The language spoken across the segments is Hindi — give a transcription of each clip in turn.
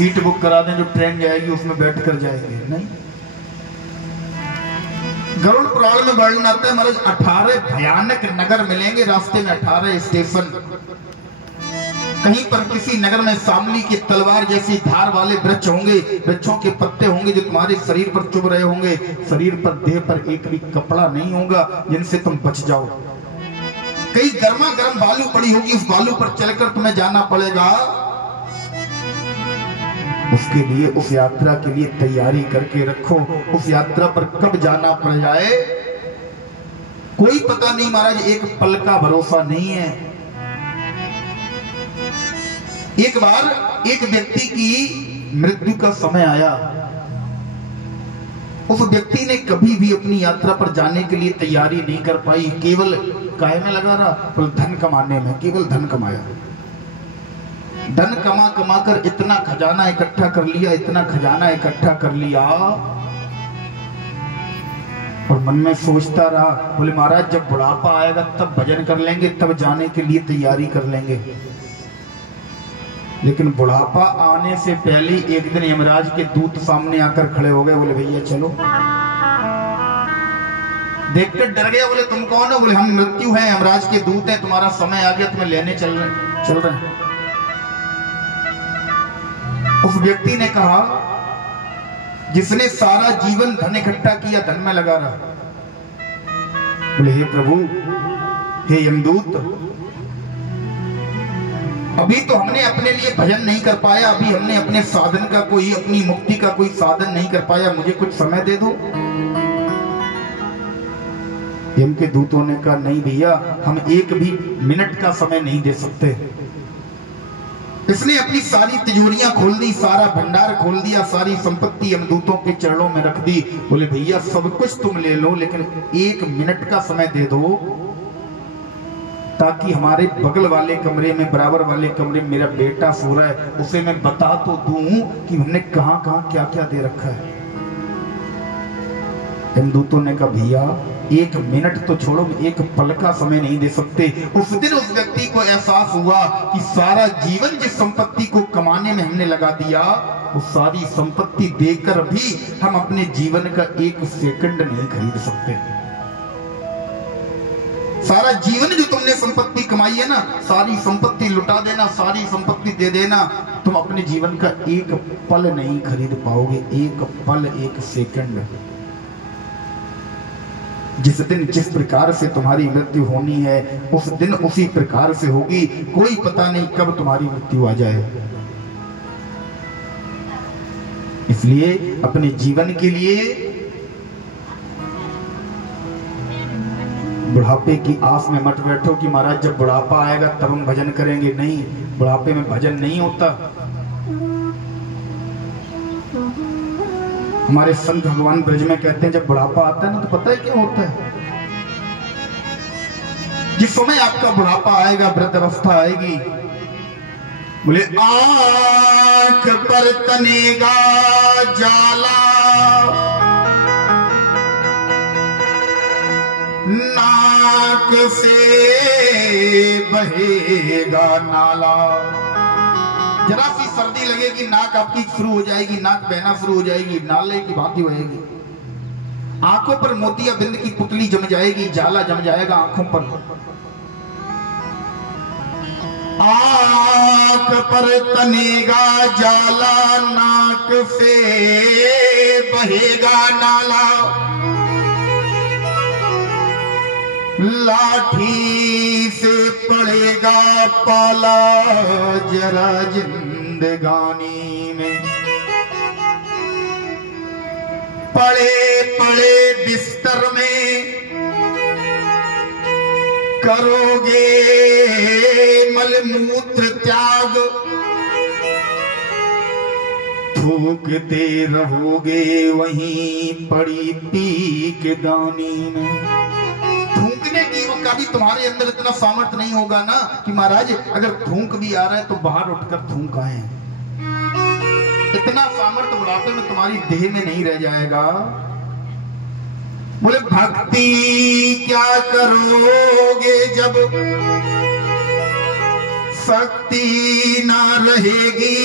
सीट बुक करा दें जो ट्रेन जाएगी उसमें बैठ कर जाएंगे, नहीं। गरुड़ पुराण में वर्णन आता है महाराज 18 भयानक नगर मिलेंगे रास्ते में, 18 स्टेशन। कहीं पर किसी नगर में सामली की तलवार जैसी धार वाले वृक्ष होंगे, वृक्षों के पत्ते होंगे जो तुम्हारे शरीर पर चुभ रहे होंगे, शरीर पर देह पर एक भी कपड़ा नहीं होगा जिनसे तुम बच जाओ। कई गर्मा गर्म बालू पड़ी होगी, उस बालू पर चलकर तुम्हें जाना पड़ेगा। उसके लिए, उस यात्रा के लिए तैयारी करके रखो। उस यात्रा पर कब जाना पड़ जाए कोई पता नहीं महाराज, एक पल का भरोसा नहीं है। एक बार एक व्यक्ति की मृत्यु का समय आया। उस व्यक्ति ने कभी भी अपनी यात्रा पर जाने के लिए तैयारी नहीं कर पाई, केवल काय में लगा रहा, धन कमाने में, केवल धन कमाया। धन कमा कमा कर इतना खजाना इकट्ठा कर लिया, इतना खजाना इकट्ठा कर लिया, और मन में सोचता रहा, बोले महाराज जब बुढ़ापा आएगा तब भजन कर लेंगे, तब जाने के लिए तैयारी कर लेंगे। लेकिन बुढ़ापा आने से पहले एक दिन यमराज के दूत सामने आकर खड़े हो गए, बोले भैया चलो। देखकर डर गया, बोले तुम कौन हो? बोले हम मृत्यु हैं, यमराज के दूत हैं, तुम्हारा समय आ गया, तुम्हें लेने चल रहे हैं। उस व्यक्ति ने कहा, जिसने सारा जीवन धन इकट्ठा किया धन में लगा रहा, बोले हे प्रभु, हे यमदूत, अभी तो हमने अपने लिए भजन नहीं कर पाया, अभी हमने अपने साधन का कोई, अपनी मुक्ति का कोई साधन नहीं कर पाया, मुझे कुछ समय दे दो। यम के दूतों ने कहा नहीं भैया, हम एक भी मिनट का समय नहीं दे सकते। इसने अपनी सारी तिजोरियां खोल दी, सारा भंडार खोल दिया, सारी संपत्ति यमदूतों के चरणों में रख दी। बोले भैया सब कुछ तुम ले लो, लेकिन एक मिनट का समय दे दो, ताकि हमारे बगल वाले कमरे में, बराबर वाले कमरे में मेरा बेटा सो रहा है, उसे मैं बता तो दूं कि हमने कहां कहां क्या क्या दे रखा है। यमदूतों ने कहा भैया एक मिनट तो छोड़ो, एक पल का समय नहीं दे सकते। उस दिन उस व्यक्ति को एहसास हुआ कि सारा जीवन जिस संपत्ति को कमाने में हमने लगा दिया, वो सारी संपत्ति देकर भी हम अपने जीवन का एक सेकंड नहीं खरीद सकते। सारा जीवन जो तुमने संपत्ति कमाई है ना, सारी संपत्ति लुटा देना, सारी संपत्ति दे देना, तुम अपने जीवन का एक पल नहीं खरीद पाओगे, एक पल, एक सेकंड। जिस दिन जिस प्रकार से तुम्हारी मृत्यु होनी है, उस दिन उसी प्रकार से होगी, कोई पता नहीं कब तुम्हारी मृत्यु आ जाए। इसलिए अपने जीवन के लिए बुढ़ापे की आस में मत बैठो कि महाराज जब बुढ़ापा आएगा तब हम भजन करेंगे। नहीं, बुढ़ापे में भजन नहीं होता। हमारे संत भगवान ब्रज में कहते हैं जब बुढ़ापा आता है ना तो पता है क्या होता है? जिस समय आपका बुढ़ापा आएगा, वृद्ध अवस्था आएगी, बोले आंख पर तनेगा जाला, नाक से बहेगा नाला। जरा सी सर्दी लगेगी, नाक आपकी शुरू हो जाएगी, नाक बहना शुरू हो जाएगी, नाले की भांति बहेगी। आंखों पर मोतिया बिंद की पुतली जम जाएगी, जाला जम जाएगा आंखों पर। आंख पर तनेगा जाला, नाक से बहेगा नाला, लाठी से पड़ेगा पाला जरा जिंदगानी में। पड़े पड़े बिस्तर में करोगे मलमूत्र त्याग, थूकते रहोगे वहीं पड़ी पीक दानी में। थूकने की कभी तुम्हारे अंदर इतना सामर्थ्य नहीं होगा ना कि महाराज अगर थूक भी आ रहा है तो बाहर उठकर थूक आए। इतना सामर्थ्य बुढ़ापे में तुम्हारी देह में नहीं रह जाएगा। बोले भक्ति क्या करोगे जब शक्ति ना रहेगी,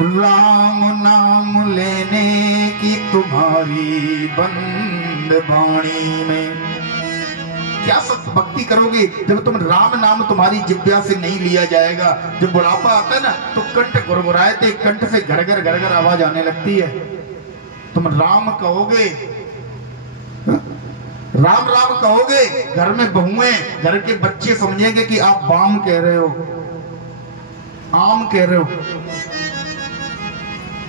राम नाम लेने की तुम्हारी बंद वाणी में, क्या सत्य भक्ति करोगे जब तुम राम नाम तुम्हारी जिह्वा से नहीं लिया जाएगा। जब बुढ़ापा आता है ना तो कंठ गुरगुराए थे, कंठ से घर घर आवाज आने लगती है। तुम राम कहोगे, राम राम कहोगे, घर में बहुएं, घर के बच्चे समझेंगे कि आप बाम कह रहे हो, आम कह रहे हो।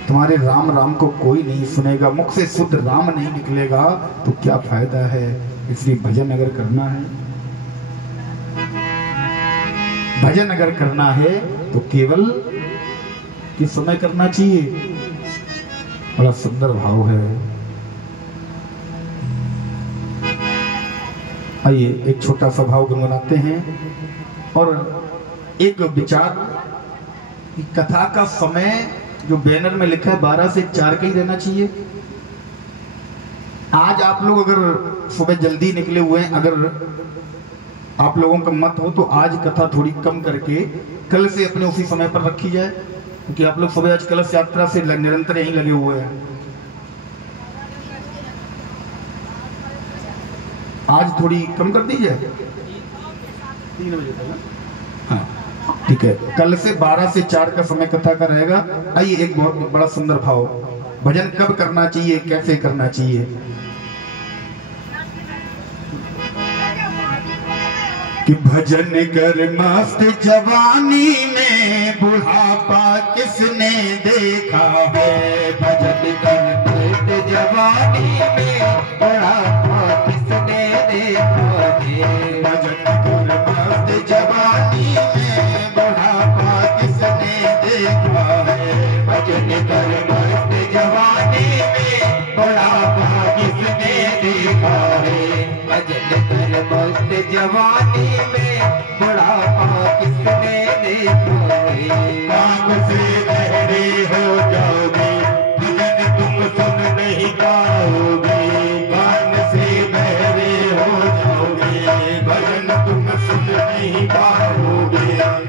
तुम्हारे राम राम को कोई नहीं सुनेगा, मुख से शुद्ध राम नहीं निकलेगा तो क्या फायदा है। इसलिए भजन अगर करना है, भजन अगर करना है तो केवल किस समय करना चाहिए। बड़ा सुंदर भाव है। आइए एक छोटा सा भाव गुनगुनाते हैं और एक विचार कि कथा का समय जो बैनर में लिखा है 12 से 4 का ही रहना चाहिए। आज आप लोग अगर सुबह जल्दी निकले हुए हैं, अगर आप लोगों का मत हो तो आज कथा थोड़ी कम करके कल से अपने उसी समय पर रखी जाए, क्योंकि आप लोग सुबह आज कलश यात्रा से निरंतर यहीं लगे हुए हैं। आज थोड़ी कम कर दीजिए, 3 बजे तक। हाँ ठीक है, कल से 12 से 4 का समय कथा का रहेगा। आइए एक बहुत बड़ा सुंदर भाव, भजन कब करना चाहिए, कैसे करना चाहिए। कि भजन कर मस्त जवानी में बुढ़ापा किसने देखा है। भजन कर मस्त जवानी में बुढ़ापा किसने देखा है। भजन कर मस्त जवानी में बुढ़ापा किसने देखा है। भजन कर मस्त जवानी में बुढ़ापा किसने देखा है। भजन कर मस्त जवानी में बुढ़ापा किसने देखा है। आँख से बहरे हो जाओगे, भजन तुम सुन नहीं पाओगे। कान से बहरे हो जाओगे, भजन तुम सुन नहीं पाओगे।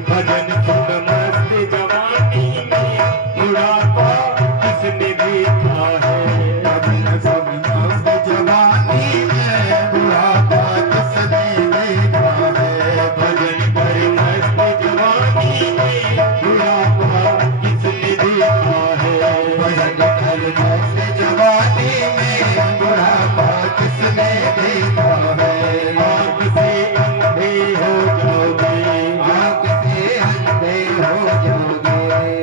भजन सुन मस्त जवानी में बुढ़ापा किसने देखा है। भजन सुन मस्त जवानी में बुढ़ापा किसने देखा है। भजन कर मस्त जवानी में बुढ़ापा किसने देखा है। भजन कर मस्त जवानी में बुढ़ापा किसने देखा है। आँख से अंधे हो जाओगे, आँख से अंधे हो जाओगे।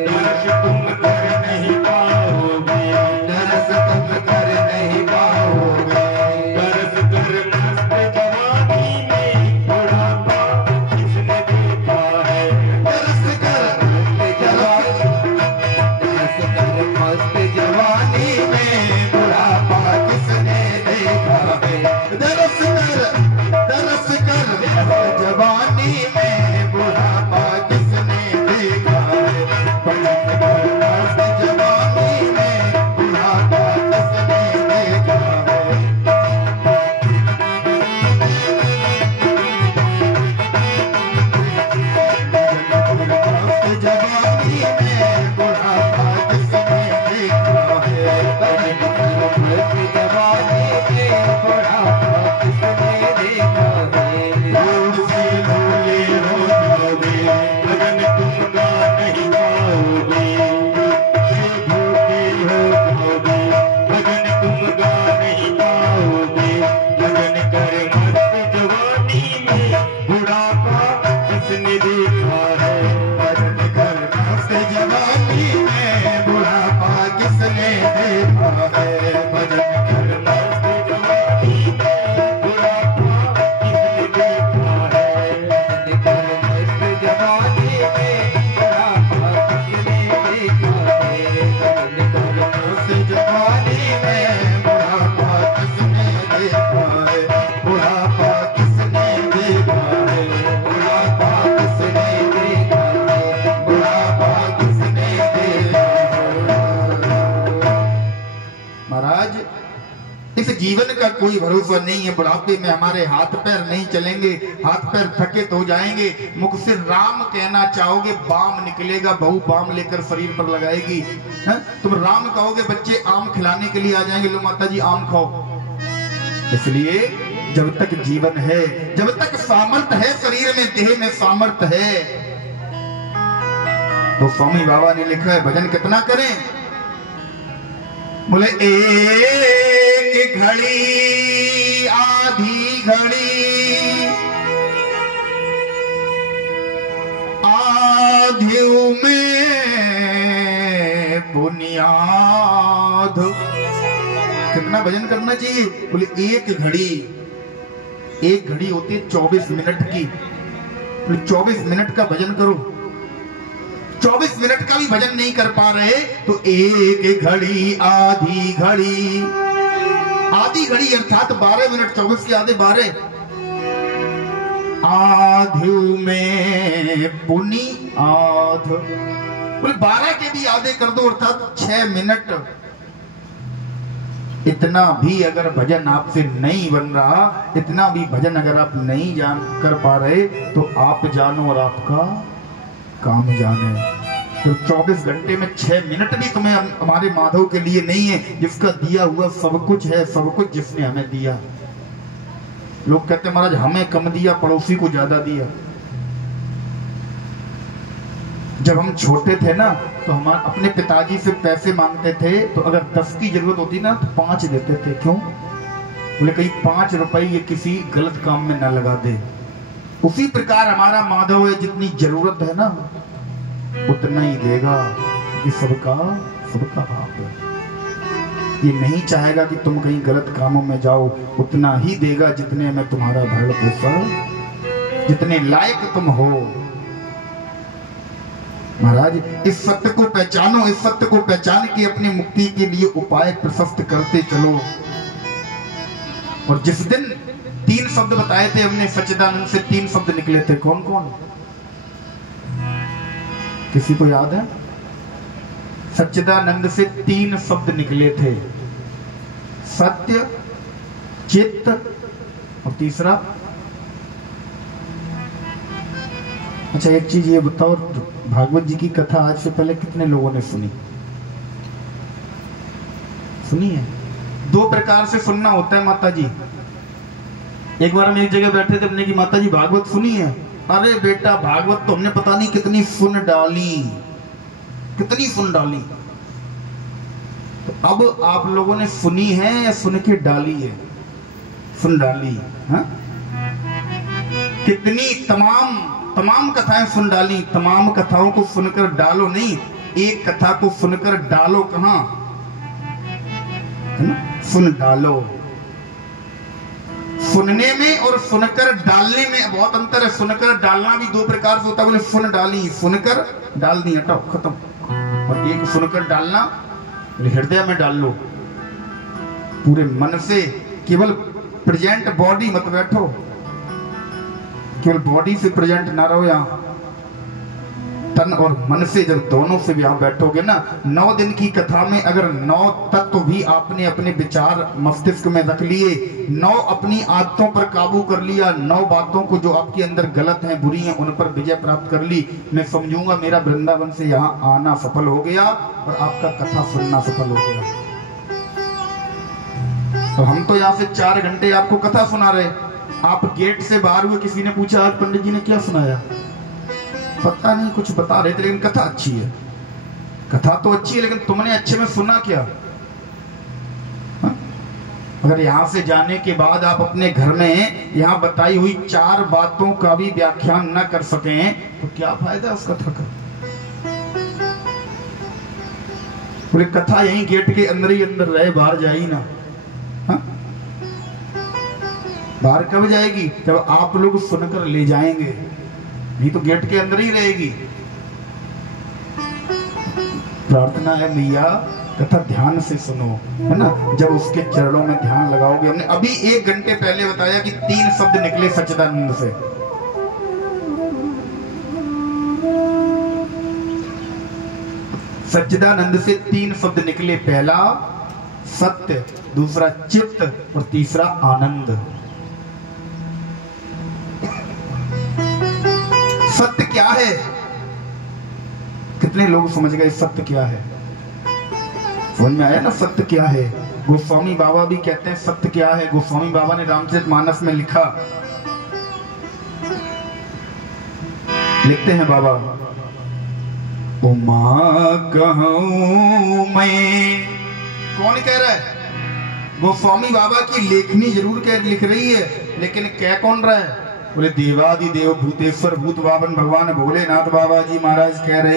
दर्श तुम कर नहीं पाओगे, दर्श तुम कर नहीं पाओगे। दर्श कर मस्त जवानी में बुढ़ापा किसने देखा है। दर्श कर मस्त जवानी में बुढ़ापा किसने देखा है। दर्श कर मस्त जवानी में बुढ़ापा किसने देखा है। दर्श कर मस्त जवानी में बुढ़ापा किसने देखा है। मस्त जवानी में बुढ़ापा किसने देखा है। भजन कर मस्त जवानी में बुढ़ापा किसने देखा है। भूल से भूले हो जाओगे, भजन तुम गा नहीं पाओगे। भूखे हो जाओगे, भजन तुम गा नहीं पाओगे। भजन कर मस्त जवानी में बुढ़ापा किसने देखा है। भजन कर मस्त जवानी में बुढ़ापा किसने देखा है। भजन कर मस्त जवानी में बुढ़ापा किसने देखा है। भजन कर मस्त जवानी में बुढ़ापा किसने देखा है। भजन कर मस्त जवानी में बुढ़ापा किसने देखा है। बुढ़ापा किसने देखा है। बुढ़ापा किसने देखा है। जीवन का कोई भरोसा नहीं है। बुढ़ापे में हमारे हाथ पैर नहीं चलेंगे, हाथ पैर थकित हो जाएंगे। मुख से राम कहना चाहोगे, बाम निकलेगा, बहू बाम लेकर शरीर पर लगाएगी। तुम राम कहोगे, बच्चे आम खिलाने के लिए आ जाएंगे, लो माता जी आम खाओ। इसलिए जब तक जीवन है, जब तक सामर्थ्य है, शरीर में देह में सामर्थ्य है, तो स्वामी बाबा ने लिखा है भजन कितना करें। बोले एक घड़ी आधी घड़ी आधियों में बुनियाद। कितना भजन करना चाहिए? बोले एक घड़ी होती है 24 मिनट की। बोले 24 मिनट का भजन करो। 24 मिनट का भी भजन नहीं कर पा रहे तो एक घड़ी आधी घड़ी, आधी घड़ी अर्थात 12 मिनट, 24 के आधे 12, आधियों में पुनी आध। बोले 12 के भी आधे कर दो अर्थात 6 मिनट। इतना भी अगर भजन आपसे नहीं बन रहा, इतना भी भजन अगर आप नहीं जान कर पा रहे, तो आप जानो और आपका काम जाने। तो 24 घंटे में 6 मिनट भी तुम्हें हमारे माधव के लिए नहीं है, जिसका दिया हुआ सब कुछ है, सब कुछ जिसने हमें दिया। लोग कहते हैं महाराज हमें कम दिया, पड़ोसी को ज्यादा दिया। जब हम छोटे थे ना तो हम अपने पिताजी से पैसे मांगते थे, तो अगर 10 की जरूरत होती ना तो 5 देते थे। क्यों? बोले कहीं 5 रुपए ये किसी गलत काम में ना लगा दे। उसी प्रकार हमारा माधव है, जितनी जरूरत है ना उतना ही देगा, कि सबका हाथ है। ये नहीं चाहेगा कि तुम कहीं गलत कामों में जाओ, उतना ही देगा जितने में तुम्हारा भरण पोषण, जितने लायक तुम हो। महाराज इस सत्य को पहचानो, इस सत्य को पहचान के अपनी मुक्ति के लिए उपाय प्रशस्त करते चलो। और जिस दिन 3 शब्द बताए थे हमने, सच्चिदानंद से 3 शब्द निकले थे, कौन कौन? किसी को याद है? सच्चिदानंद से 3 शब्द निकले थे, सत्य, चित्त और तीसरा। अच्छा एक चीज ये बताओ, भागवत जी की कथा आज से पहले कितने लोगों ने सुनी है? 2 प्रकार से सुनना होता है माता जी। एक बार हम एक जगह बैठे थे, हमने की माता जी भागवत सुनी है? अरे बेटा भागवत तो हमने पता नहीं कितनी सुन डाली, कितनी सुन डाली। तो अब आप लोगों ने सुनी है या सुन के डाली है? सुन डाली। हाँ? कितनी तमाम कथाएं सुन डाली। तमाम कथाओं को सुनकर डालो नहीं, एक कथा को सुनकर डालो कहां, है ना? सुन डालो। सुनने में और सुनकर डालने में बहुत अंतर है। सुनकर डालना भी 2 प्रकार से होता है। बोले सुन डाली, सुनकर डाल दी, हटाओ खत्म। और एक सुनकर डालना, हृदय में डाल लो पूरे मन से। केवल प्रेजेंट बॉडी मत बैठो, केवल बॉडी से प्रेजेंट ना रहो, यहाँ तन और मन से जब दोनों से भी आप बैठोगे ना। 9 दिन की कथा में अगर 9 तत्व भी आपने अपने विचार मस्तिष्क में रख लिए, 9 अपनी आदतों पर काबू कर लिया, 9 बातों को जो आपके अंदर गलत हैं, बुरी हैं, उन पर विजय प्राप्त कर ली, मैं समझूंगा मेरा वृंदावन से यहाँ आना सफल हो गया और आपका कथा सुनना सफल हो गया। तो हम तो यहाँ से 4 घंटे आपको कथा सुना रहे, आप गेट से बाहर हुए, किसी ने पूछा आज पंडित जी ने क्या सुनाया? पता नहीं, कुछ बता रहे थे, लेकिन कथा अच्छी है। कथा तो अच्छी है, लेकिन तुमने अच्छे में सुना क्या? हा? अगर यहाँ से जाने के बाद आप अपने घर में यहाँ बताई हुई 4 बातों का भी व्याख्यान न कर सके तो क्या फायदा उस कथा का? बोले कथा यहीं गेट के अंदर ही अंदर रहे, बाहर जाए ही ना। हा? बाहर कब जाएगी? जब आप लोग सुनकर ले जाएंगे, नहीं तो गेट के अंदर ही रहेगी। प्रार्थना है मैया कथा ध्यान से सुनो, है ना? जब उसके चरणों में ध्यान लगाओगे। हमने अभी 1 घंटे पहले बताया कि 3 शब्द निकले सच्चिदानंद से। सच्चिदानंद से 3 शब्द निकले। पहला सत्य, दूसरा चित्त और तीसरा आनंद। सत्य क्या है? कितने लोग समझ गए सत्य क्या है? समझ में आया ना सत्य क्या है? गोस्वामी बाबा भी कहते हैं सत्य क्या है। गोस्वामी बाबा ने रामचरितमानस में लिखा, लिखते हैं बाबा, उमा कहूं मैं। कौन कह रहा है? गोस्वामी बाबा की लेखनी जरूर कह लिख रही है, लेकिन कह कौन रहा है? बोले देवादिदेव भूतेश्वर भूत बावन भगवान भोलेनाथ बाबा जी महाराज कह रहे